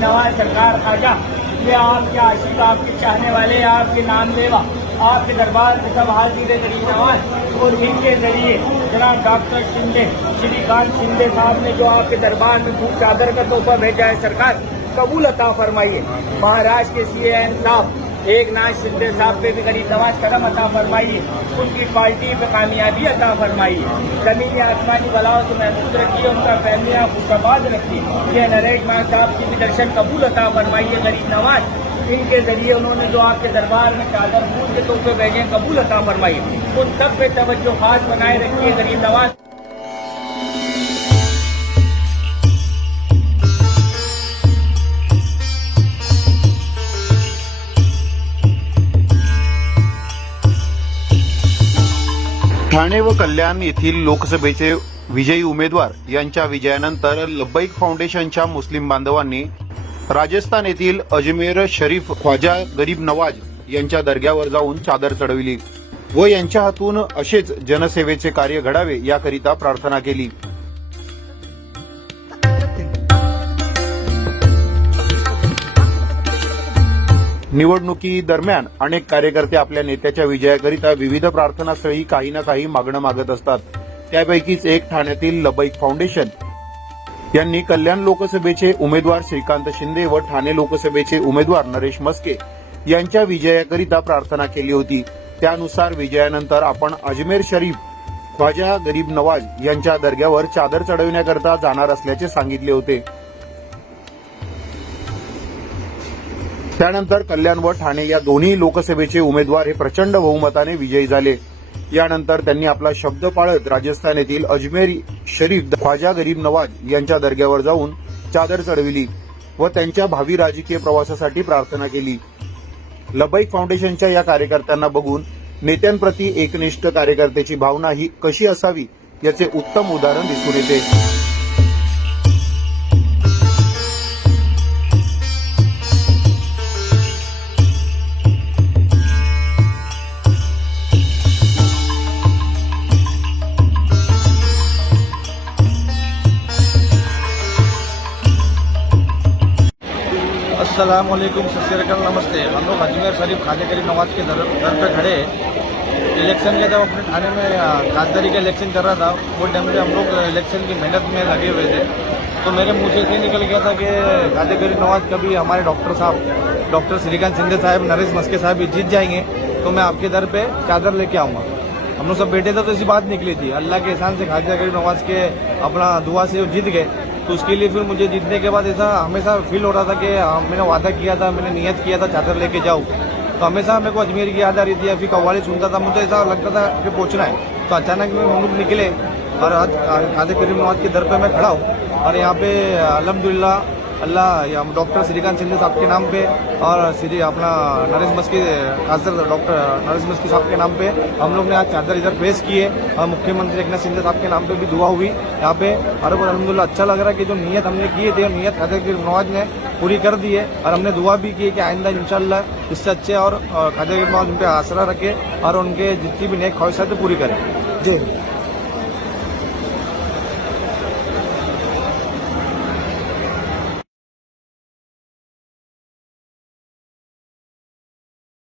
नवाज़ सरकार खाजा ये आपके आशिक आपके चाहने वाले, आपके नाम देवा आपके दरबार में सब हाजिर है गरीब नवाज़ और इनके ज़रिए जनाब डॉक्टर शिंदे, श्रीकांत शिंदे साहब ने जो आपके दरबार में खूब चादर का तोहफा भेजा है सरकार, कबूल अता फरमाइए। महाराष्ट्र के सीएम साहब एक नाथ शिंदे साहब पे भी गरीब नवाज़ कदम अता फरमाइए उनकी पार्टी पे कामयाबी अता फरमाइए जमीनी आसमानी बलाओं से महफूज रखिए उनका फैमिलियाँ खुशबाद रखिए ये नरेश मान साहब की भी दर्शन कबूल अता फरमाइए गरीब नवाज़। इनके ज़रिए उन्होंने जो आपके दरबार में चादर फूल के तोहफे भेजे हैं, कबूल अता फरमाइए उन सब पे तवज्जो खास बनाए रखिए गरीब नवाज़। ठाणे व कल्याण येथील लोकसभेचे विजयी उमेदवार यांच्या विजयानंतर लब्बैक फाउंडेशनच्या मुस्लिम बांधवांनी राजस्थान येथील अजमेर शरीफ ख्वाजा गरीब नवाज यांच्या दर्ग्यावर जाऊन चादर चढविली व यांच्या हातून असेच जनसेवेचे कार्य घडावे याकरिता प्रार्थना केली. निवडणुकीदरम्यान अनेक कार्यकर्ते आपल्या नेत्याच्या विजयाकरिता विविध प्रार्थनास्थळी काही ना काही मागणं मागत असतात. त्यापैकीच एक ठाण्यातील लबैक फाउंडेशन. यांनी कल्याण लोकसभेचे उमेदवार श्रीकांत शिंदे व ठाणे लोकसभेचे उमेदवार नरेश मस्के यांच्या विजयाकरिता प्रार्थना केली होती. त्यानुसार विजयानंतर आपण अजमेर शरीफ ख्वाजा गरीब नवाज यांच्या दर्ग्यावर चादर चढविण्याकरता जाणार असल्याचे सांगितले होते. त्यानंतर कल्याण व ठाणे या दोन्ही लोकसभेचे उमेदवार हे प्रचंड बहुमताने विजयी झाले. यानंतर त्यांनी आपला शब्द पाळत राजस्थान येथील अजमेर शरीफ ख्वाजा गरीब नवाज यांच्या दर्ग्यावर जाऊन चादर चढविली व त्यांच्या भावी राजकीय प्रवासासाठी प्रार्थना केली. लबैक फाउंडेशनच्या या कार्यकर्त्यांना बघून नेत्यांप्रती एकनिष्ठ कार्यकर्त्याची भावना ही कशी असावी याचे उत्तम उदाहरण दिसून येते. अस्सलाम वालेकुम सत श्री नमस्ते। हम लोग अजमेर शरीफ खाने करीब नवाज़ के दर दर पे खड़े। इलेक्शन के जब अपने थाने में खासदारी का इलेक्शन कर रहा था, वो टाइम पे हम लोग इलेक्शन की मेहनत में लगे हुए थे। तो मेरे मुँह से ये निकल गया था कि खाते करी नवाज़ कभी हमारे डॉक्टर साहब, डॉक्टर श्रीकांत शिंदे साहब, नरेश मस्के साहब ये जीत जाएँगे तो मैं आपके दर पर चादर लेके आऊँगा। हम लोग सब बैठे थे तो इसी बात निकली थी। अल्लाह के एहसान से खाजा करी नवाज़ के अपना दुआ से जीत गए। तो उसके लिए फिर मुझे जीतने के बाद ऐसा हमेशा फील हो रहा था कि हाँ, मैंने वादा किया था मैंने नियत किया था चादर लेके जाऊँ। तो हमेशा मेरे को अजमेर की याद आ रही थी या फिर कव्वाली सुनता था मुझे ऐसा लगता था कि पहुँचना है। तो अचानक में हम लोग निकले और आज करीम नवाज़ के दर पर मैं खड़ा हूँ और यहाँ पे अलहमदिल्ला अल्लाह, या डॉक्टर श्रीकांत शिंदे साहब के नाम पे और श्री अपना नरेश मस्की खासदार डॉक्टर नरेश मस्की साहब के नाम पे हम लोग ने आज चादर इधर पेश किए। और मुख्यमंत्री एकनाथ शिंदे साहब के नाम पे भी दुआ हुई। यहाँ पे और अलहमदिल्ला अच्छा लग रहा है कि जो नियत हमने किए थे, नियत के नवाज़ ने पूरी कर दी है। और हमने दुआ भी की कि आइंदा इंशाल्लाह इससे अच्छे और खाते के नवाज़ उन पर आसरा रखे और उनके जितनी भी नेक ख्वाहिशात पूरी करें। हिंद।